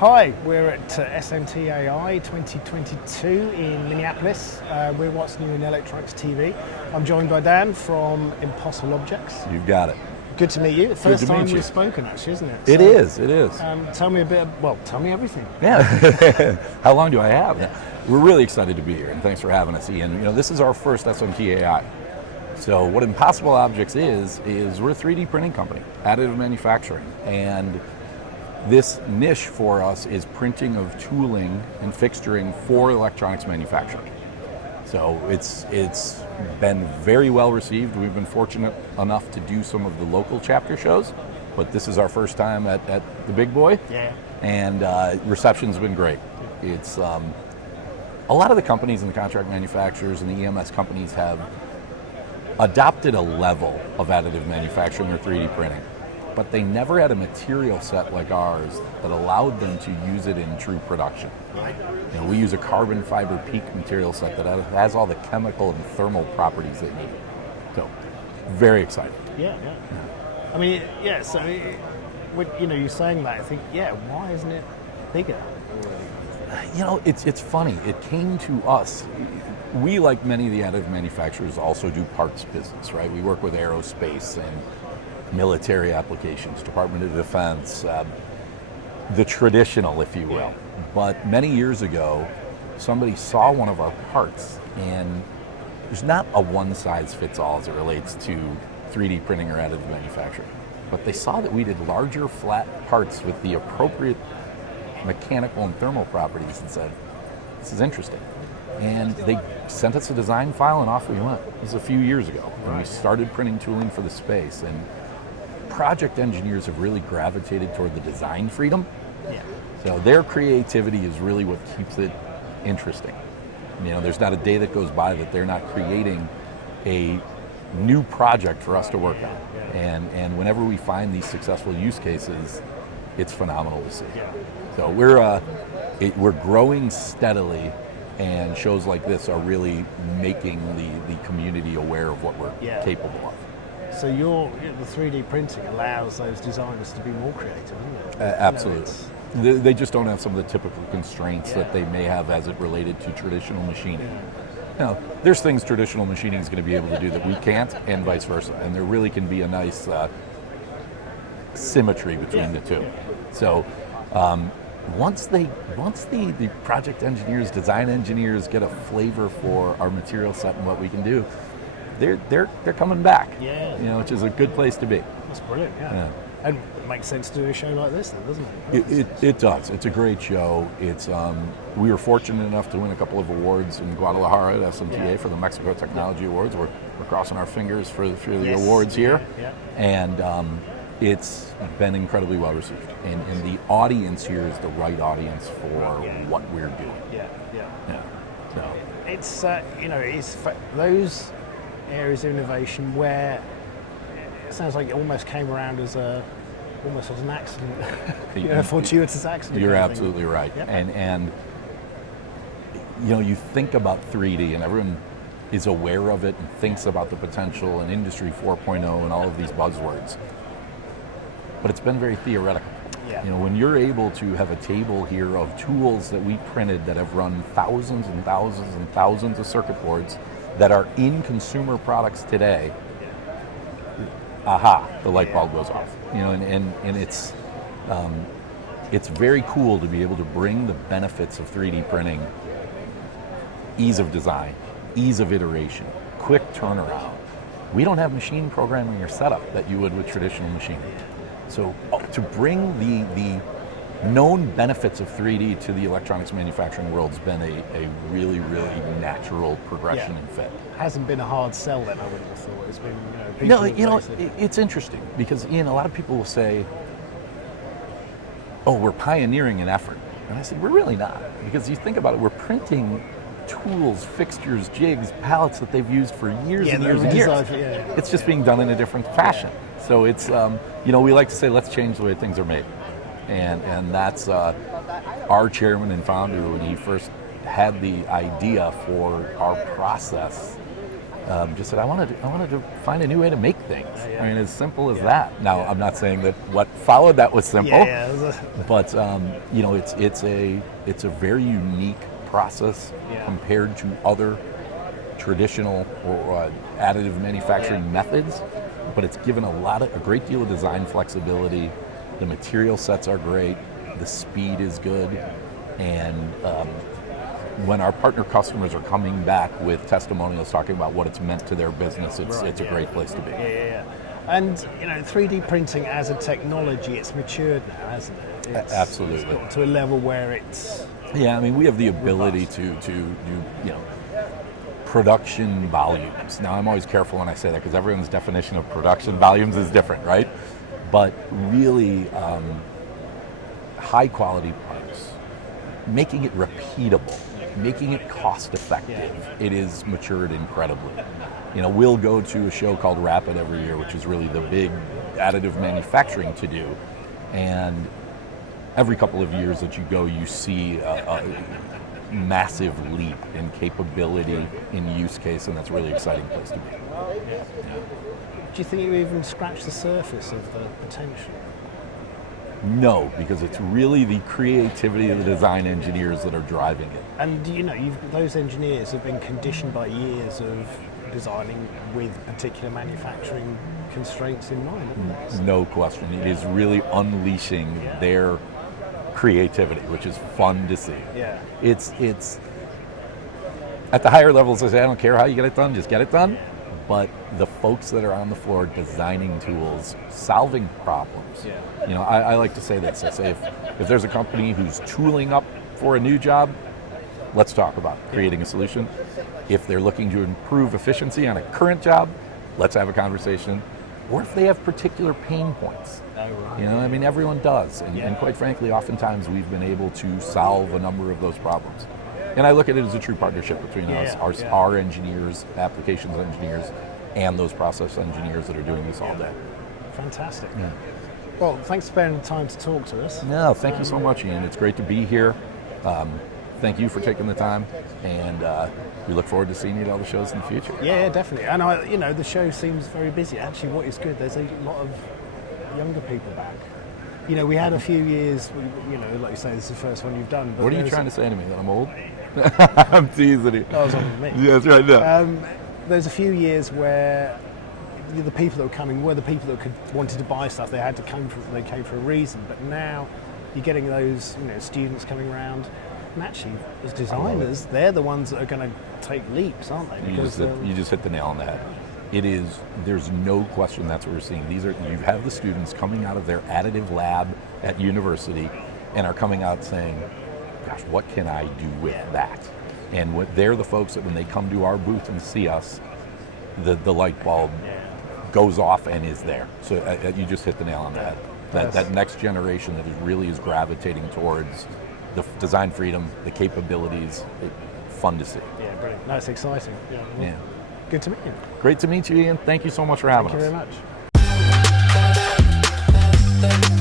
Hi, we're at SMTAI 2022 in Minneapolis. We're What's New in Electronics TV. I'm joined by Dan from Impossible Objects. You've got it. Good to meet you. First time we've spoken, actually, isn't it? It is. Tell me a bit, tell me everything. Yeah. How long do I have? Yeah. We're really excited to be here, and thanks for having us, Ian. You know, this is our first SMTAI. So what Impossible Objects is we're a 3D printing company, additive manufacturing, and this niche for us is printing of tooling and fixturing for electronics manufacturing. So it's been very well received. We've been fortunate enough to do some of the local chapter shows, but this is our first time at the big boy. Yeah. And reception's been great. It's a lot of the companies and the contract manufacturers and the EMS companies have adopted a level of additive manufacturing or 3D printing, but they never had a material set like ours that allowed them to use it in true production. Right. You know, we use a carbon fiber PEEK material set that has all the chemical and thermal properties they need. So, very exciting. Yeah. I mean, yeah. So, you're saying that. I think, why isn't it bigger? You know, it's funny. It came to us. We, like many of the additive manufacturers, also do parts business, right? We work with aerospace and military applications, Department of Defense, the traditional, if you will. Yeah. But many years ago, somebody saw one of our parts, and there's not a one-size-fits-all as it relates to 3D printing or additive manufacturing. But they saw that we did larger, flat parts with the appropriate mechanical and thermal properties and said, this is interesting. And they sent us a design file, and off we went. This was a few years ago when we started printing tooling for the space. And project engineers have really gravitated toward the design freedom. Yeah. So their creativity is really what keeps it interesting. You know, there's not a day that goes by that they're not creating a new project for us to work on. And whenever we find these successful use cases, it's phenomenal to see. Yeah. So we're growing steadily, and shows like this are really making the community aware of what we're capable of. So the 3D printing allows those designers to be more creative, doesn't it? Absolutely. They just don't have some of the typical constraints that they may have as it related to traditional machining. You know, there's things traditional machining is going to be able to do that we can't, and vice versa. And there really can be a nice symmetry between the two. So once the project engineers, design engineers get a flavor for our material set and what we can do, they're coming back. Yeah. You know, which is a good place to be. That's brilliant. Yeah. And it makes sense to do a show like this, then, doesn't it? It does. It's a great show. It's we were fortunate enough to win a couple of awards in Guadalajara at SMTA for the Mexico Technology Awards. We're crossing our fingers for the awards here, and it's been incredibly well received. And the audience here is the right audience for what we're doing. Yeah. So it's it's those areas of innovation where it sounds like it almost came around as almost as an accident, a fortuitous accident. You're absolutely right. Yeah. And you think about 3D, and everyone is aware of it and thinks about the potential and Industry 4.0 and all of these buzzwords. But it's been very theoretical. Yeah. You know, when you're able to have a table here of tools that we printed that have run thousands and thousands and thousands of circuit boards that are in consumer products today, the light bulb goes off. You know, and it's very cool to be able to bring the benefits of 3D printing, ease of design, ease of iteration, quick turnaround. We don't have machine programming or setup that you would with traditional machining. So to bring the known benefits of 3D to the electronics manufacturing world has been a really, really natural progression and fit. Hasn't been a hard sell then, I would have thought. It's been, it's interesting because, Ian, a lot of people will say, oh, we're pioneering an effort. And I said, we're really not. Because you think about it, we're printing tools, fixtures, jigs, pallets that they've used for years and years and years. It's just being done in a different fashion. So it's, we like to say, let's change the way things are made. And that's our chairman and founder, when he first had the idea for our process just said, I wanted to find a new way to make things. Yeah. I mean, as simple as that. Now, I'm not saying that what followed that was simple, but you know, it's a very unique process compared to other traditional or additive manufacturing methods. But it's given a great deal of design flexibility. The material sets are great. The speed is good, and when our partner customers are coming back with testimonials talking about what it's meant to their business, it's a great place to be. Yeah. And you know, 3D printing as a technology, it's matured now, hasn't it? Absolutely. It's got to a level where it's I mean, we have the ability to do, you know, production volumes. Now, I'm always careful when I say that because everyone's definition of production volumes is different, right? But really, high quality parts, making it repeatable, making it cost effective, it is matured incredibly. You know, we'll go to a show called Rapid every year, which is really the big additive manufacturing to do, and every couple of years that you go, you see a massive leap in capability, in use case, and that's a really exciting place to be. Do you think you even scratched the surface of the potential? No, because it's really the creativity of the design engineers that are driving it. And you know, those engineers have been conditioned by years of designing with particular manufacturing constraints in mind, haven't they? No question. It is really unleashing their creativity, which is fun to see. Yeah. It's at the higher levels, I say, I don't care how you get it done, just get it done. But the folks that are on the floor designing tools, solving problems. You know, I like to say this. I say if there's a company who's tooling up for a new job, let's talk about creating a solution. If they're looking to improve efficiency on a current job, let's have a conversation. Or if they have particular pain points. You know, I mean, everyone does. And quite frankly, oftentimes we've been able to solve a number of those problems. And I look at it as a true partnership between us, our engineers, applications engineers, and those process engineers that are doing this all day. Fantastic. Well, thanks for spending the time to talk to us. No, thank you so much, Ian. It's great to be here. Thank you for taking the time, and we look forward to seeing you at all the shows in the future. Yeah, definitely. And you know, the show seems very busy. Actually, what is good, there's a lot of younger people back. You know, we had a few years, you know, like you say, this is the first one you've done. But what are you trying to say to me, that I'm old? I'm teasing you. That was on me. Yeah, that's right. No. There's a few years where the people that were coming were the people that wanted to buy stuff. They came for a reason. But now you're getting those, you know, students coming around. And actually, as designers, they're the ones that are going to take leaps, aren't they? Because you just hit the nail on the head. There's no question that's what we're seeing. You have the students coming out of their additive lab at university and are coming out saying, gosh, what can I do with that? And they're the folks that when they come to our booth and see us, the light bulb goes off and is there. So you just hit the nail on the head. That next generation that really is gravitating towards the design freedom, the capabilities, fun to see. Yeah, brilliant. No, it's exciting. Yeah. Good to meet you. Great to meet you, Ian. Thank you so much for having us. Thank you very much.